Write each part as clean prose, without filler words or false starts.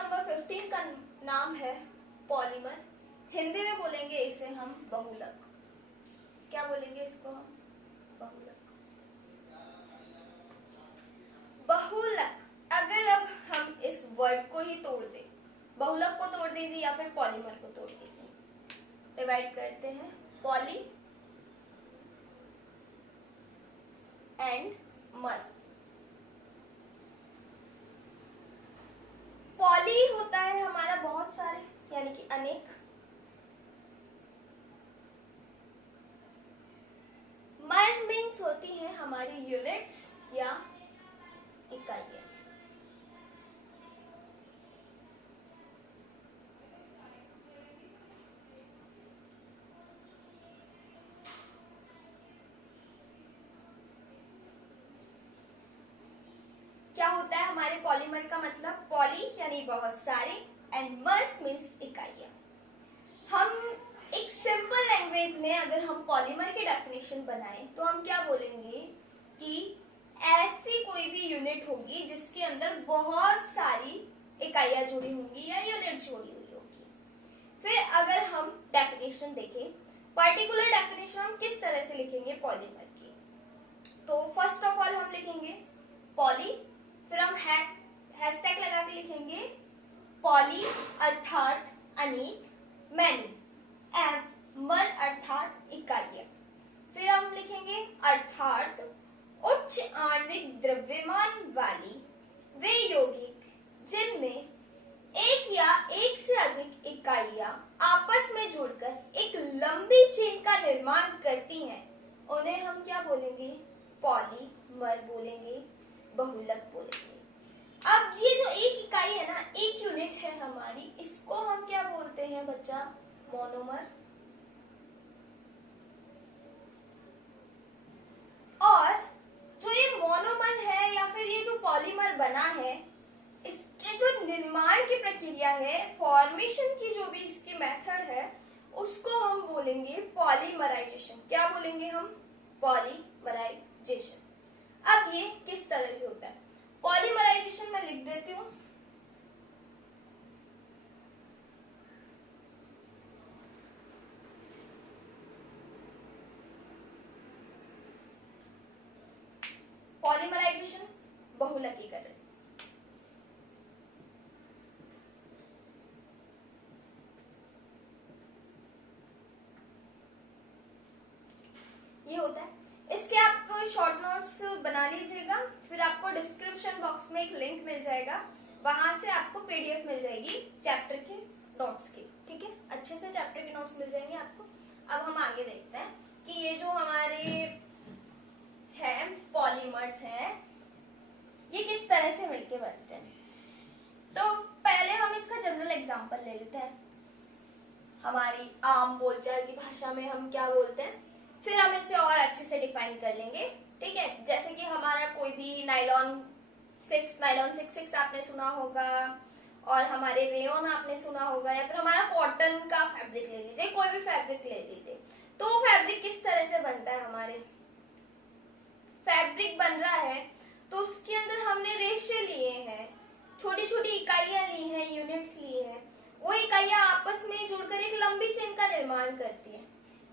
Number 15 का नाम है पॉलीमर। हिंदी में बोलेंगे इसे हम बहुलक। क्या बोलेंगे इसको हम? बहुलक। बहुलक। अगर अब हम इस वर्ड को ही तोड़ दें, बहुलक को तोड़ दीजिए या फिर पॉलीमर को तोड़ दीजिए। डिवाइड करते हैं पॉली एंड मर। पॉली होता है हमारा बहुत सारे, यानी कि अनेक। मर मीन्स होती है हमारी यूनिट्स या इकाइयां। क्या होता है हमारे पॉलीमर का मतलब? पॉली यानी बहुत सारे एंड मर्स मीन्स इकाइयां। हम एक सिंपल लैंग्वेज में अगर हम पॉलीमर की डेफिनेशन बनाएं तो हम क्या बोलेंगे कि ऐसी कोई भी यूनिट होगी जिसके अंदर बहुत सारी इकाइयां जुड़ी होंगी या यूनिट जुड़ी हुई होगी। फिर अगर हम डेफिनेशन देखें, पर्टिकुलर डेफिनेशन हम किस तरह से लिखेंगे पॉलीमर की, तो फर्स्ट ऑफ ऑल हम लिखेंगे पॉली, फिर हम हैशटैग लगा के लिखेंगे पॉली अर्थात अनेक, मैनी, मर अर्थात इकाइयां। फिर हम लिखेंगे अर्थात उच्च आणविक द्रव्यमान वाली वे यौगिक जिनमें एक या एक से अधिक इकाइयां आपस में जुड़कर एक लंबी चेन का निर्माण करती हैं, उन्हें हम क्या बोलेंगे? पॉलीमर बोलेंगे, बहुलक बोलेंगे। अब ये जो एक इकाई है ना, एक यूनिट है हमारी, इसको हम क्या बोलते हैं बच्चा? मोनोमर। और जो ये मोनोमर है या फिर ये जो पॉलीमर बना है, इसके जो निर्माण की प्रक्रिया है, फॉर्मेशन की जो भी इसकी मेथड है, उसको हम बोलेंगे पॉलीमराइजेशन। क्या बोलेंगे हम? पॉलीमराइजेशन। अब ये किस तरह से होता है? पॉलीमराइजेशन मैं लिख देती हूं। पॉलीमराइजेशन बहुलकीकरण। ये होता है। इसके आप शॉर्ट नोट्स बना लीजिएगा, फिर आपको डिस्क्रिप्शन बॉक्स में एक लिंक मिल जाएगा, वहां से आपको पीडीएफ मिल जाएगी चैप्टर के नोट्स की। ठीक है, अच्छे से चैप्टर के नोट्स मिल जाएंगे आपको। अब हम आगे देखते हैं कि ये जो हमारे है पॉलीमर्स हैं, ये किस तरह से मिलके बनते हैं। तो पहले हम इसका जनरल एग्जांपल ले लेते हैं। हमारी आम बोलचाल की भाषा में हम क्या बोलते हैं, फिर हम इसे और अच्छे से डिफाइन कर लेंगे। ठीक है, जैसे कि हमारा कोई भी नायलॉन 6 आपने सुना होगा, और हमारे रेयन आपने सुना होगा, या फिर हमारा कॉटन का फैब्रिक ले लीजिए, कोई भी फैब्रिक ले लीजिए। तो वो फैब्रिक किस तरह से बनता है? हमारे फैब्रिक बन रहा है तो उसके अंदर हमने रेशे लिए हैं, छोटी छोटी इकाइयां ली हैं, यूनिट्स लिए हैं। वो इकाइयां आपस में जुड़कर एक लंबी चेन का निर्माण करती है।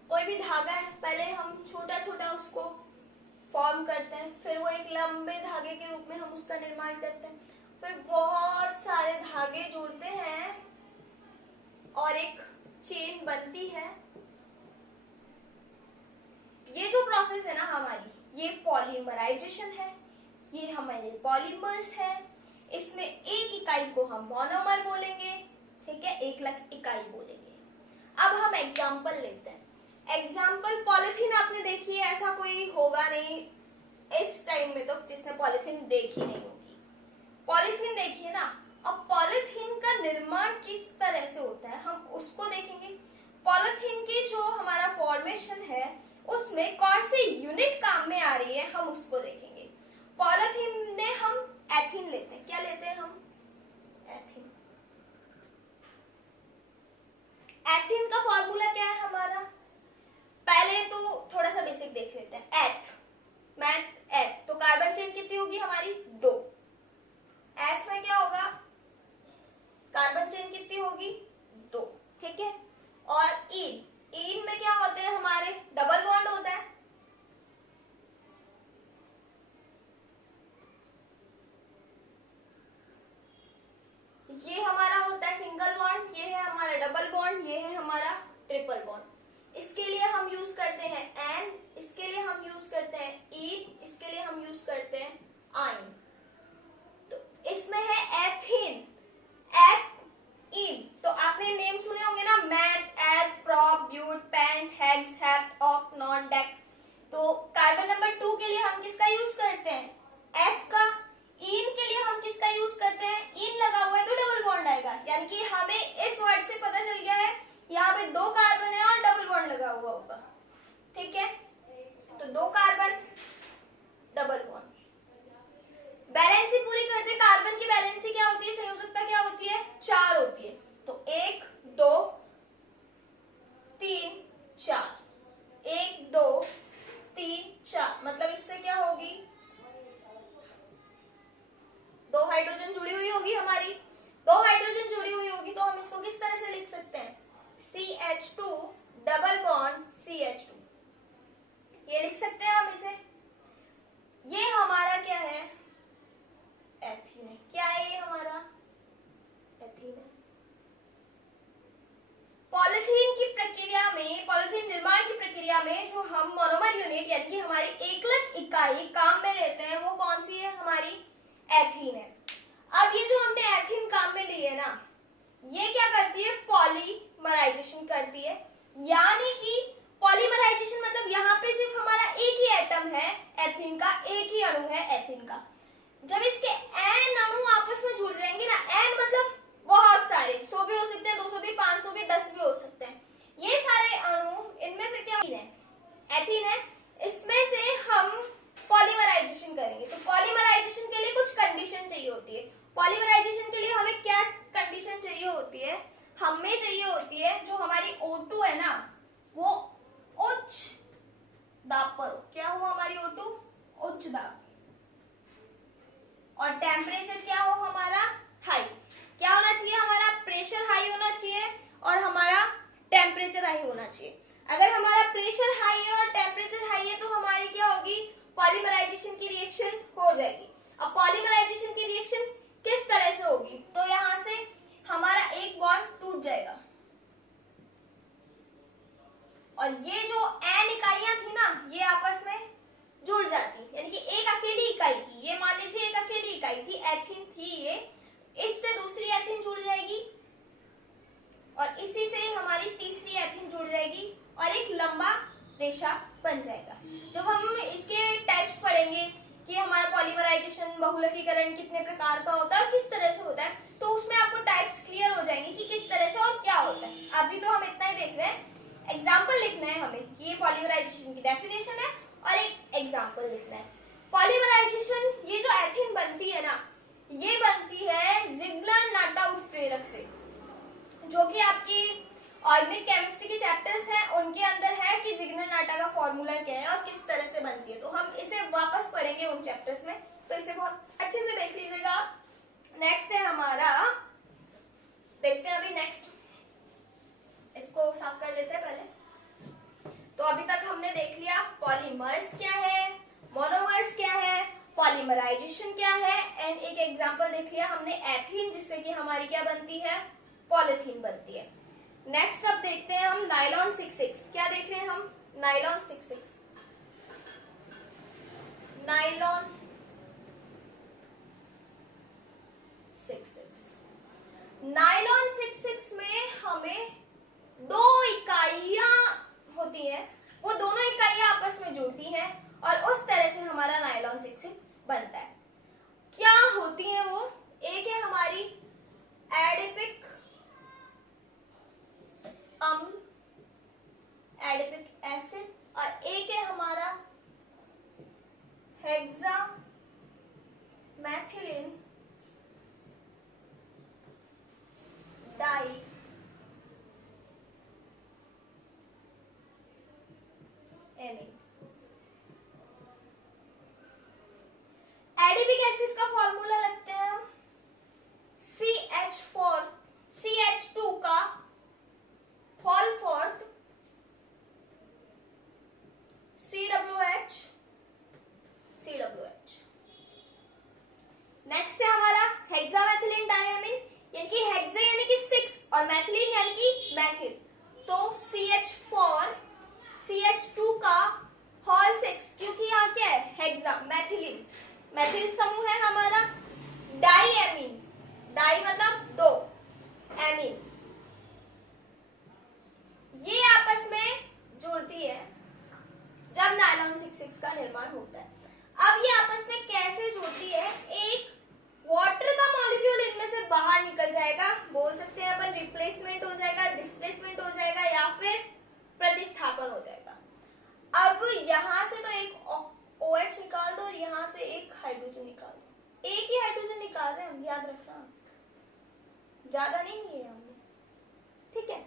कोई भी धागा है, पहले हम छोटा छोटा उसको फॉर्म करते हैं, फिर वो एक लंबे धागे के रूप में हम उसका निर्माण करते हैं, फिर बहुत सारे धागे जुड़ते हैं और एक चेन बनती है। ये जो प्रोसेस है ना हमारी, ये पॉलीमराइजेशन है। ये हमारे पॉलीमर्स है। इसमें एक इकाई को हम मोनोमर बोलेंगे। ठीक है, एक इकाई बोलेंगे। अब हम एग्जाम्पल लेते हैं। एग्जाम्पल पॉलिथीन आपने देखी है, ऐसा कोई होगा नहीं इस टाइम में तो जिसने पॉलिथीन देखी नहीं होगी। पॉलिथीन देखिए ना। अब पॉलिथीन का निर्माण किस तरह से होता है हम उसको देखेंगे। पॉलिथीन की जो हमारा फॉर्मेशन है उसमें कौन सी यूनिट काम में आ रही है हम उसको देखेंगे। पॉलिथीन में हम एथीन लेते हैं। क्या लेते हैं हम? एथीन। एथीन का फॉर्मूला क्या है हमारा? पहले तो थोड़ा सा बेसिक देख लेते हैं। एथ तो कार्बन चेन कितनी होगी हमारी? 2। एथ में क्या होगा? Triple bond. इसके लिए हम यूज करते हैं एन, इसके लिए हम यूज करते हैं ईन, इसके लिए हम यूज करते हैं आइन। तो इसमें है एथीन, एथीन। तो आपने नेम सुने होंगे ना, meth, eth, prop, but, pent, hex, hept, oct, non, dec. तो कार्बन नंबर 2 के लिए हम किसका यूज करते हैं? एथ का। इन के लिए हम किसका यूज करते हैं? इन लगा हुआ है तो डबल बॉन्ड आएगा, यानी कि हमें इस वर्ड से पता चल गया है यहाँ पे 2 कार्बन है और डबल बॉन्ड लगा हुआ होगा। ठीक है, तो 2 कार्बन डबल बॉन्ड। बैलेंसी पूरी करते, कार्बन की बैलेंसी क्या होती है, संयोजकता क्या होती है? 4 होती है। तो 1 2 3 4, 1 2 3 4, मतलब इससे क्या होगी? 2 हाइड्रोजन जुड़ी हुई होगी हमारी। 2 हाइड्रोजन जुड़ी हुई होगी तो हम इसको किस तरह से लिख सकते हैं? CH2 डबल बॉन्ड CH2, ये लिख सकते हैं हम इसे। ये हमारा क्या है? एथीन है। क्या है ये हमारा? एथीन है। पॉलीथीन की प्रक्रिया में, पॉलीथीन निर्माण की प्रक्रिया में जो हम मोनोमर यूनिट यानी कि हमारी एकलक इकाई काम में लेते हैं वो कौन सी है? हमारी एथीन है। अब ये जो हमने एथीन काम में ली है ना, ये क्या करती है? पॉलीमराइजेशन करती है। यानी कि पॉलीमराइजेशन मतलब यहाँ पे सिर्फ हमारा एक ही एटम है एथीन का, एक ही अणु है एथीन का। जब इसके एन अणु आपस में जुड़ जाएंगे ना, एन मतलब बहुत सारे, 100 भी हो सकते हैं, 200 भी, 500 भी, 10 भी हो सकते हैं। ये सारे अणु, इनमें से क्या है? एथीन है। इसमें से हम पॉलीमराइजेशन करेंगे। तो पॉलीमराइजेशन के लिए कुछ कंडीशन चाहिए होती है। पॉलीमराइजेशन के लिए हमें क्या कंडीशन चाहिए होती है? हमें चाहिए होती है जो हमारी O2 है ना, वो उच्च दाब पर हो। क्या हो हमारी O2? उच्च दाब। और टेम्परेचर क्या हो हमारा? हाई। क्या होना चाहिए? हमारा प्रेशर हाई होना चाहिए और हमारा टेम्परेचर हाई होना चाहिए। अगर हमारा प्रेशर हाई है और टेम्परेचर हाई है तो हमारी क्या होगी? पॉलीमराइजेशन की रिएक्शन हो जाएगी। अब पॉलीमराइजेशन की रिएक्शन किस तरह से होगी? तो यहां से हमारा एक बॉन्ड टूट जाएगा और ये जो एन इकाइयां थी ना, ये आपस में जुड़ जाती, यानी कि एक अकेली इकाई थी, ये मान लीजिए एक अकेली इकाई थी, एथीन थी ये, इससे दूसरी एथीन जुड़ जाएगी और इसी से हमारी तीसरी एथीन जुड़ जाएगी और एक लंबा रेशा बन जाएगा। जब हम इसके टाइप्स पढ़ेंगे कि हमारा पॉलीमराइजेशन, बहुलकीकरण कितने प्रकार का होता है और किस तरह से होता है, तो उसमें आपको टाइप्स क्लियर हो जाएंगे कि किस तरह से और क्या होता है। अभी तो हम इतना ही देख रहे हैं, एग्जाम्पल लिखना है हमें कि ये पॉलीमराइजेशन की डेफिनेशन है और एक एग्जाम्पल लिखना है। पॉलीमराइजेशन, ये जो एथीन बनती है ना, ये बनती है जिग्लर-नाटा उत्प्रेरक से, जो कि आपकी ऑर्गेनिक केमिस्ट्री के चैप्टर्स हैं उनके अंदर है कि जिग्लर-नाटा का फॉर्मूला क्या है और किस तरह से बनती है। तो हम इसे वापस पढ़ेंगे उन चैप्टर्स में, तो इसे बहुत अच्छे से देख लीजिएगा आप। नेक्स्ट है हमारा, देखते हैं अभी नेक्स्ट, इसको साफ कर लेते हैं पहले। तो अभी तक हमने देख लिया पॉलीमर्स क्या है, मोनोमर्स क्या है, पॉलीमराइजेशन क्या है, एंड एक एग्जांपल देख लिया हमने एथीन, जिससे कि हमारी क्या बनती है? पॉलीथीन बनती है। नेक्स्ट अब देखते हैं हम नायलॉन 66। क्या देख रहे हैं हम? नायलॉन 66। नायलॉन 66, नायलॉन 66 में हमें 2 इकाइयां होती है, वो दोनों इकाइयां आपस में जुड़ती हैं और उस तरह से हमारा नायलॉन 66 बनता है। क्या होती है वो? एक है हमारी एडिपिक अम्ल, एडिपिक एसिड, और एक है हमारा hexamethylene dianic. Adipic acid का फॉर्मूला लगते हैं हम CH4, CH2 का whole fourth CWH, CWH। Next है हमारा हेक्सामेथिलीन डायमीन, यानी कि हेक्सा यानी कि 6 और मैथिलीन यानी कि मैथिल। तो CH4 CH2 का होल 6, क्योंकि यहाँ क्या है हेक्सा मैथिलीन, मैथिल समूह है हमारा। डाई एमीन, डाई मतलब दो, एमीन, ये आपस में जुड़ती है जब नायलॉन 6 का निर्माण होता है। अब ये आपस में कैसे जुड़ती है, एक वाटर का मॉलिक्यूल इनमें से बाहर निकल जाएगा, बोल सकते हैं अपन रिप्लेसमेंट हो जाएगा, डिस्प्लेसमेंट हो जाएगा या फिर प्रतिस्थापन हो जाएगा। अब यहां से तो एक OH निकाल दो और यहां से एक हाइड्रोजन निकाल दो, एक ही हाइड्रोजन निकाल रहे हैं हम, याद रखना, ज्यादा नहीं लिया हमने, ठीक है।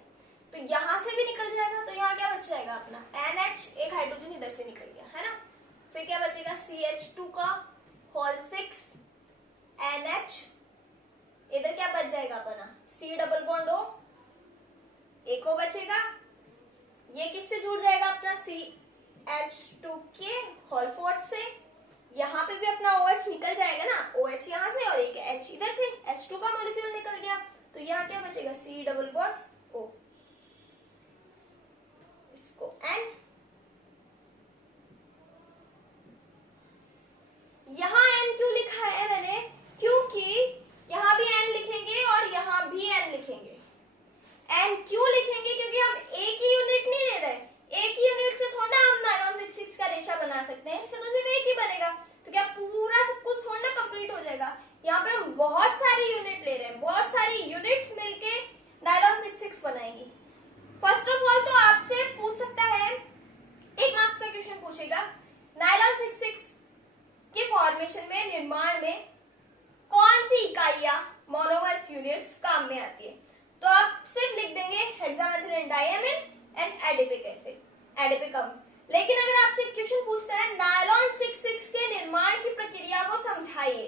तो यहां से भी निकल जाएगा, तो यहाँ क्या बच जाएगा अपना NH, एक हाइड्रोजन इधर से निकल गया है ना। फिर क्या बचेगा CH2 का होल 6 NH, इधर क्या बच जाएगा अपना C डबल बॉन्ड O, एक O बचेगा, ये किससे जुड़ जाएगा अपना CH2 के होल 4 से, यहाँ पे भी अपना OH निकल जाएगा ना, OH यहाँ से और एक H इधर से, H2 का मॉलिक्यूल निकल गया, तो यहाँ क्या बचेगा C डबल बॉन्ड O, इसको N, यहाँ N क्यों लिखा है मैंने, क्योंकि यहाँ भी N लिखेंगे और यहाँ भी N लिखेंगे। N क्यों लिखेंगे, क्योंकि हम एक ही यूनिट नहीं ले रहे, एक ही यूनिट से थोड़ा हम नायलॉन 6 का रेशा बना सकते हैं, इससे तो सिर्फ एक ही बनेगा, तो क्या पूरा सब कुछ थोड़ा ना कंप्लीट हो जाएगा। यहाँ पे हम बहुत सारी यूनिट ले रहे हैं, बहुत सारी यूनिट्स मिलके नायलॉन 6 बनाएंगी। फर्स्ट ऑफ ऑल तो आपसे पूछ सकता है, एक मार्क्स का क्वेश्चन पूछेगा, नायलॉन 6 के फॉर्मेशन में, निर्माण में कौन सी इकाइयां मोनोमर्स यूनिट्स काम में आती है, तो आप सिर्फ लिख देंगे hexamethylene diamine and adipic acid, adipic अम्ल। लेकिन अगर आपसे क्वेश्चन पूछता है नायलॉन 6 के निर्माण की प्रक्रिया को समझाइए,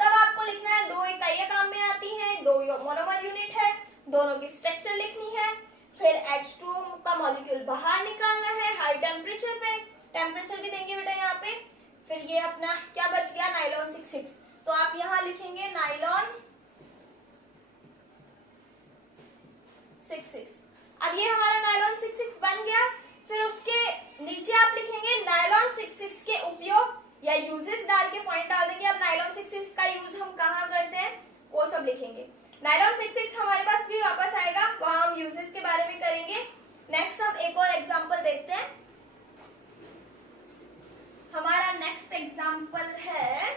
तब आपको लिखना है दो इकाइयां काम में आती हैं, दो मोनोमर यूनिट है, दोनों की स्ट्रक्चर लिखनी है, फिर H2 का मॉलिक्यूल बाहर निकालना है हाई टेम्परेचर पे, टेम्परेचर भी देंगे बेटा यहाँ पे। फिर ये अपना क्या बच गया नायलॉन 6, तो आप यहाँ लिखेंगे नायलॉन 6। अब ये हमारा नायलॉन 6 बन गया। फिर उसके नीचे आप लिखेंगे नायलॉन 6 के उपयोग या यूजेस डाल के पॉइंट डाल देंगे। अब नायलॉन 6 का यूज हम कहाँ करते हैं वो सब लिखेंगे। नायलॉन 6 हमारे पास भी वापस आएगा, वहां हम यूजेस के बारे में करेंगे। नेक्स्ट हम एक और एग्जांपल देखते हैं। हमारा नेक्स्ट एग्जांपल है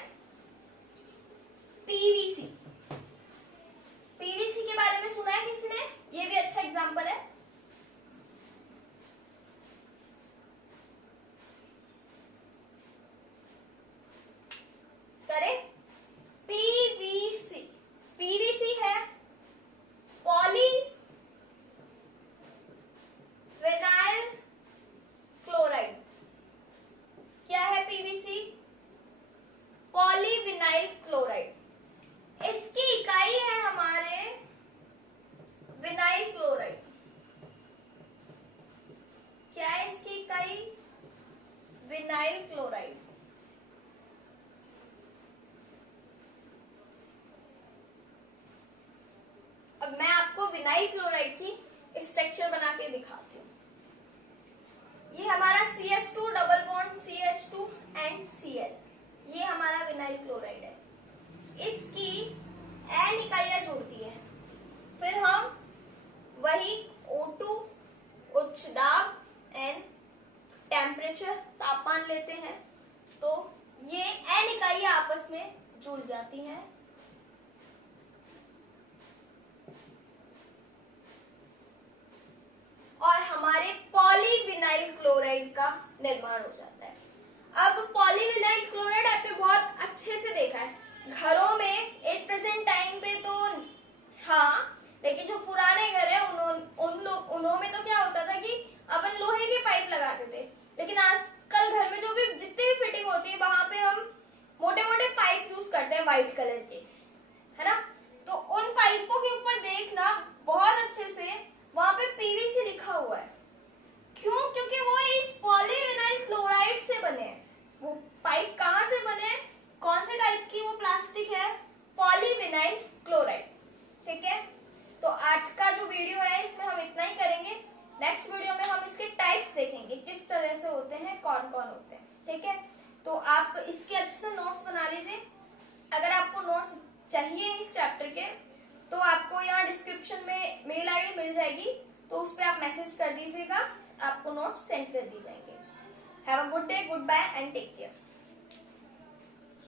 पीवीसी। पीवीसी के बारे में सुना है किसी ने? ये भी अच्छा एग्जांपल है। करें पीवीसी। पीवीसी है पॉली विनाइल क्लोराइड। क्या है पीवीसी? Polyvinyl chloride. इसकी इकाई है हमारे विनाइल क्लोराइड। क्या है इसकी इकाई? Vinyl chloride. अब मैं आपको विनाइल क्लोराइड की स्ट्रक्चर बना के दिखाती हूँ। ये हमारा CH2 double bond CH2 and Cl, ये हमारा विनाइल क्लोराइड है। इसकी N इकाइयां जुड़ती है। फिर हम वही O2 उच्च दाब एंड टेम्परेचर तापमान लेते हैं, तो ये N इकाइयां आपस में जुड़ जाती हैं। और हमारे पॉलीविनाइल क्लोराइड का निर्माण हो जाता है। अब पॉलीविनाइल क्लोराइड आपने बहुत अच्छे से देखा है घरों में एट प्रेजेंट टाइम पे, तो हाँ, लेकिन जो पुराने घर है उनमें तो क्या होता था कि अपन लोहे के पाइप लगाते थे, लेकिन आजकल घर में जो भी जितनी भी फिटिंग होती है वहां पे हम मोटे मोटे पाइप यूज करते हैं व्हाइट कलर के, है ना। तो उन पाइपों के ऊपर देखना बहुत अच्छे से, वहां पे पीवीसी लिखा हुआ है। क्यों? क्योंकि वो इस पॉलीविनाइल क्लोराइड से बने हैं। वो पाइप कहाँ से बने हैं, कौन से टाइप की वो प्लास्टिक है? Polyvinyl chloride. ठीक है, तो आज का जो वीडियो है इसमें हम इतना ही करेंगे। नेक्स्ट वीडियो में हम इसके टाइप्स देखेंगे, किस तरह से होते हैं, कौन कौन होते हैं। ठीक है, तो आप इसके अच्छे से नोट्स बना लीजिए। अगर आपको नोट्स चाहिए इस चैप्टर के तो आपको यहाँ डिस्क्रिप्शन में मेल आईडी मिल जाएगी, तो उस पर आप मैसेज कर दीजिएगा, आपको नोट्स सेंड कर दी जाएंगे। Have a good day, goodbye and take care.